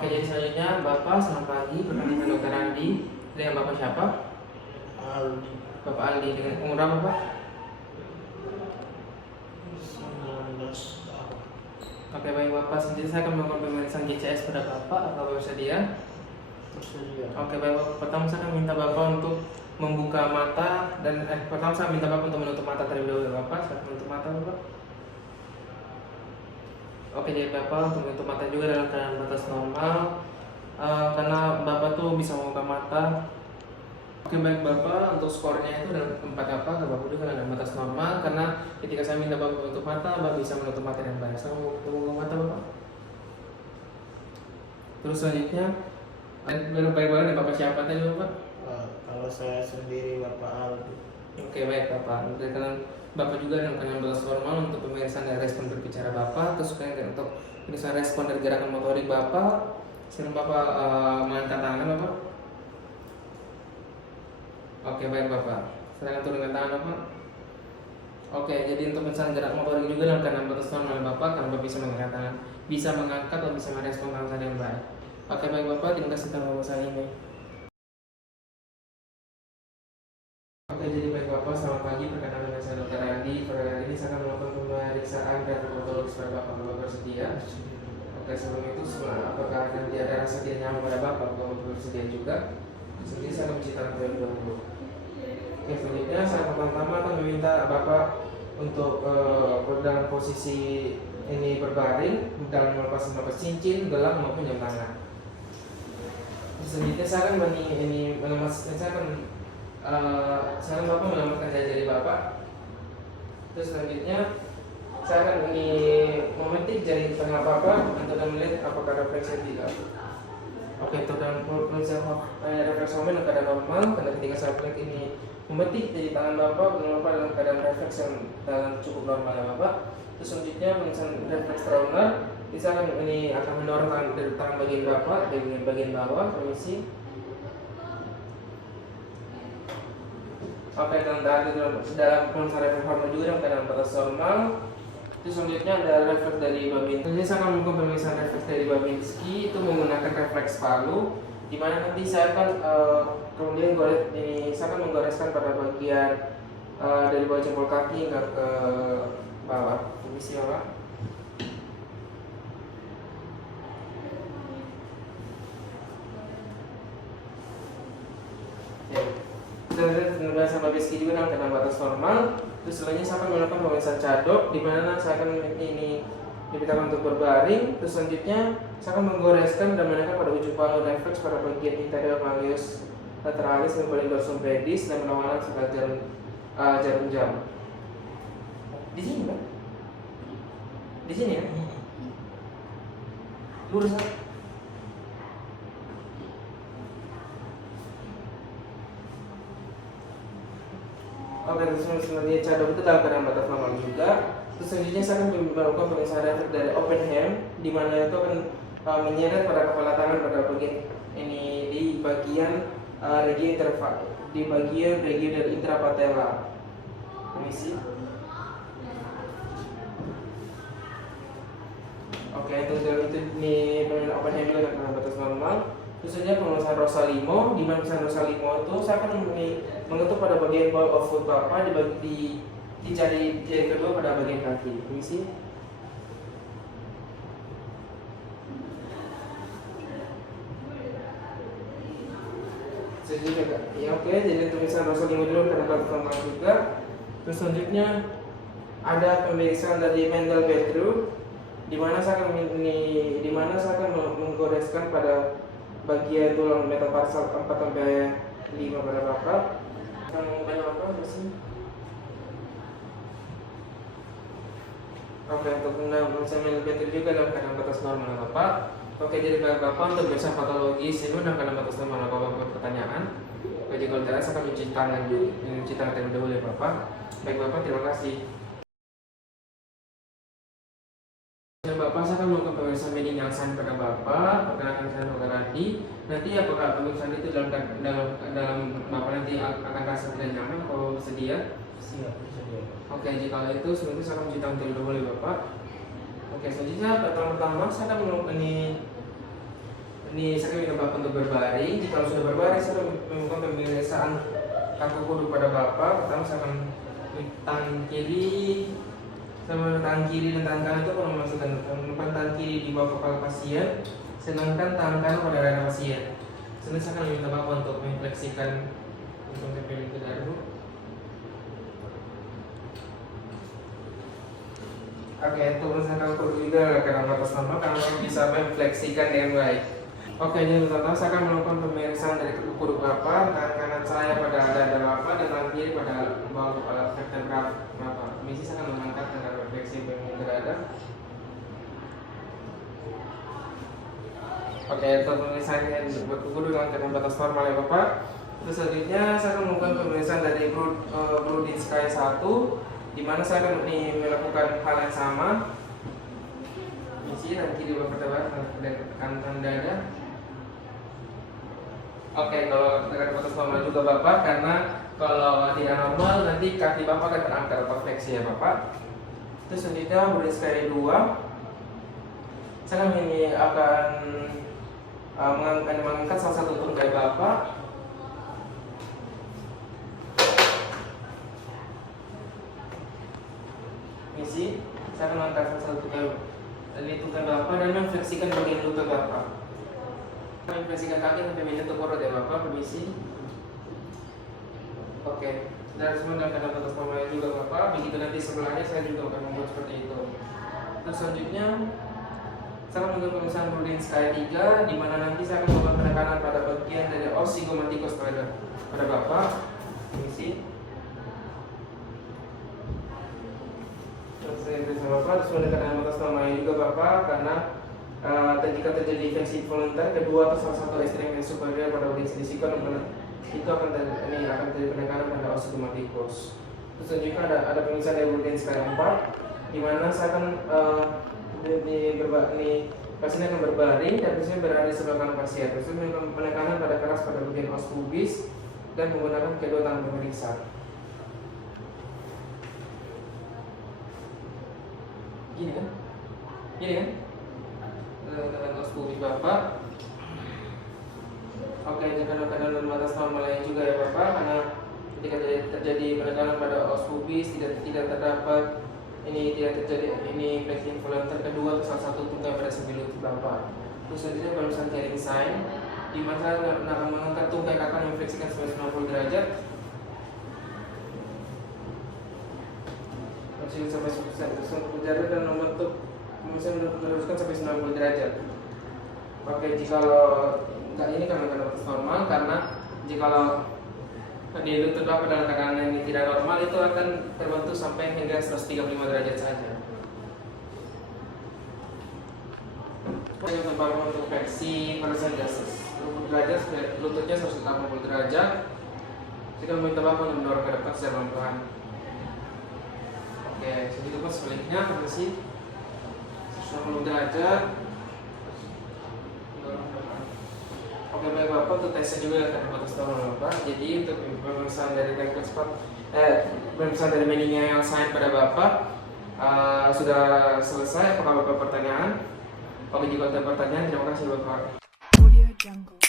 Oke, jadi selanjutnya Bapak, selamat pagi. Perkenalkan Dokter Andi. Dengan Bapak siapa? Aldi. Bapak Aldi. Dengan umur berapa Pak? 19 tahun. Oke, baik Bapak. Selanjutnya saya akan melakukan pemeriksaan GCS pada Bapak. Apakah bersedia? Tersedia. Oke, baik Bapak. Pertama saya akan minta Bapak untuk membuka mata dan pertama saya minta Bapak untuk menutup mata terlebih dahulu Bapak. Saya menutup mata Bapak. Oke, jadi Bapak untuk menutup mata juga dalam keadaan batas normal. Karena Bapak tuh bisa membuka mata. Oke, baik Bapak, untuk skornya itu dalam tempat Bapak juga dalam batas normal. Karena ketika saya minta Bapak menutup mata, Bapak bisa menutup mata dengan baik. Saya mau membuka mata Bapak. Terus selanjutnya, baik-baik dan Bapak siapa tadi Bapak? Kalau saya sendiri Bapak Aldi. Oke, baik Bapak. Karena Bapak juga dalam keadaan batas normal untuk pemeriksaan dan respon berbicara Bapak. Terus kemudian untuk pemeriksaan respon dari gerakan motorik Bapak. Silakan Bapak mengangkat tangan Bapak. Oke, baik Bapak. Silakan turunkan tangan Bapak. Oke, jadi untuk pemeriksaan gerak motorik juga dalam keadaan batas normal Bapak, karena Bapak bisa mengangkat tangan, bisa mengangkat atau bisa merespon tangan saya dengan baik. Oke, baik Bapak, terima kasih telah Bapak saya ini. Oke, jadi baik Bapak, selamat pagi. Perkenalkan dengan saya Dr. Andi. Pada hari ini saya akan melakukan pemeriksaan dermatologis pada Bapak. Bapak bersedia? Oke, sebelum itu, apakah nanti ada rasa tidak nyaman pada Bapak? Bapak bersedia juga? Jadi saya akan menceritakan terlebih dahulu. Oke, selanjutnya saya pertama akan meminta Bapak untuk dalam posisi ini berbaring, dalam melepas cincin, gelang maupun jam tangan. Selanjutnya saya akan saya Bapak menyelamatkan jari Bapak. Terus selanjutnya saya akan memetik jari tengah Bapak untuk melihat apakah ada refleksi tidak. Oke, untuk dalam refleksomen yang keadaan normal, karena ketika saya klik ini memetik jari tangan Bapak dalam keadaan refleks yang dalam cukup normal ya Bapak. Terus selanjutnya pemeriksaan refleks trauner, bisa akan mendorong tangan bagian Bapak dari bagian bawah, permisi. Oke, dalam pemeriksaan refleks hormon juga dalam keadaan batas normal. Terus selanjutnya ada refleks dari Babinski. Selanjutnya saya akan melakukan pemeriksaan refleks dari Babinski, itu menggunakan refleks palu, di mana nanti saya akan saya akan menggoreskan pada bagian dari bawah jempol kaki hingga ke bawah. Permisi Bapak. Sudah sama Babinski juga dalam keadaan batas normal. Terus selanjutnya saya akan melakukan pemeriksaan cadok, di mana saya akan dimintakan untuk berbaring. Terus selanjutnya saya akan menggoreskan dan menekan pada ujung palu refleks pada bagian interior malleus lateralis dan paling dorsum pedis dan menawarkan sekali jarum jam. Di sini kan? Di sini ya? Lurus kan? Oke, terus selanjutnya cadok itu dalam keadaan batas normal juga. Terus selanjutnya saya akan melakukan pemeriksaan refleks dari open hand, di mana itu akan menyeret pada kepala tangan pada bagian ini di bagian regi dari intrapatella. Permisi. Oke, terus itu ini pemeriksaan open hand juga dalam batas normal. Terus saja pemeriksaan Rosalimo, di mana pemeriksaan Rosalimo itu saya akan mengetuk pada bagian ball of foot Bapak di jari kedua pada bagian kaki. Permisi. Ya oke, jadi pemeriksaan Rosalimo dulu pada bagian normal juga. Terus selanjutnya ada pemeriksaan dari Mendel Bedru, di mana saya akan menggoreskan pada bagian tulang metatarsal 4 sampai 5 pada Bapak. Akan mengubahnya Bapak sih. Oke, untuk pemeriksaan Mendel Bedru juga dalam keadaan batas normal Bapak. Oke, jadi Bapak untuk pemeriksaan patologis ini dalam keadaan batas normal Bapak pertanyaan. Jadi kalau tidak saya akan mencuci tangan terlebih dahulu ya Bapak. Baik Bapak, terima kasih. Bapak, saya akan melakukan pemeriksaan medial sign pada Bapak. Perkenalkan saya Dr. Andi. Nanti apakah pemeriksaan itu dalam Bapak nanti akan rasa tidak nyaman atau bersedia? Siap, bersedia. Oke, jika itu sebenarnya saya akan mencuci tangan terlebih dahulu ya Bapak. Oke, selanjutnya pertama saya akan melakukan ini saya minta Bapak untuk berbaring. Jika sudah berbaring, saya akan melakukan pemeriksaan kaki kuduk pada Bapak. Pertama saya akan tangan kiri sama tangan kiri dan tangan kanan itu kalau memasukkan tangan kiri di bawah kepala pasien, sedangkan tangan kanan pada dada pasien. Selanjutnya saya akan meminta Bapak untuk mengfleksikan untuk tempel itu dulu. Oke, itu misalkan perlu juga karena batas normal karena bisa mengfleksikan dengan baik. Oke, jadi teman-teman saya akan melakukan pemeriksaan dari kuduk Bapak, tangan kanan saya pada dada Bapak dan tangan kiri pada bawah kepala vertebra Bapak. Misi saya akan mengangkat dengan refleksi pemeriksaan dada. Oke, untuk pemeriksaan berkuduk dengan batas normal ya Bapak. Terus selanjutnya saya akan melakukan pemeriksaan dari Brodinski 1, di mana saya akan melakukan hal yang sama. Misi dan kiri vertebra dan kanan dada. Oke, kalau dengan batas normal juga Bapak, karena kalau tidak normal nanti kaki Bapak akan terangkat atau fleksi ya Bapak. Terus selanjutnya Brodinski 2, saya akan mengangkat salah satu tungkai Bapak. Misi, saya akan mengangkat salah satu tungkai Bapak dan memfleksikan bagian lutut Bapak. Memfleksikan kaki sampai menyentuh perut ya Bapak, permisi. Oke, dan semua dalam keadaan batas normal juga Bapak. Begitu nanti sebelahnya saya juga akan membuat seperti itu. Terus selanjutnya saya akan melakukan pemeriksaan Brodinski 3, di mana nanti saya akan melakukan penekanan pada bagian dari os zygomatikus pada Bapak. Permisi. Terus Bapak, terus menekanan batas normal juga Bapak, karena jika terjadi infeksi voluntar kedua atau salah satu ekstrem superior pada bagian silikon itu akan terjadi penekanan pada os zygomatikus. Terus juga ada pemeriksaan dari Brodinski 4, di mana saya akan pasien akan berbaring dan pasien berada di sebelah kanan pasien. Terus penekanan pada keras pada bagian os pubis dan menggunakan kedua tangan pemeriksa. Gini kan? Dengan os pubis Bapak. Oke, jika penekanan batas normal lain juga ya Bapak, karena ketika terjadi penekanan pada os pubis tidak terdapat tidak terjadi flexion voluntar kedua atau salah satu tungkai pada sebelah lutut Bapak. Terus selanjutnya pemeriksaan carrying sign, di mana saya akan mengangkat tungkai kakak yang fleksikan sampai 90 derajat. Sampai 90 derajat dan membentuk meneruskan sampai 90 derajat. Oke, jika ini kan batas normal, karena jika di lutut Bapak dalam keadaan yang tidak normal itu akan terbentuk sampai hingga 135 derajat saja. Yang Bapak untuk fleksi pada saat 90 derajat, lututnya 180 derajat. Jika meminta Bapak untuk mendorong ke depan secara pelan-pelan. Oke, segitu pun sebaliknya fleksi 180 derajat. Oke, baik Bapak, untuk tesnya juga akan batas normal Bapak. Jadi untuk pemeriksaan dari pemeriksaan dari meningeal sign pada Bapak sudah selesai. Apakah Bapak pertanyaan? Oke, jika ada pertanyaan, terima kasih Bapak. Audio Jungle.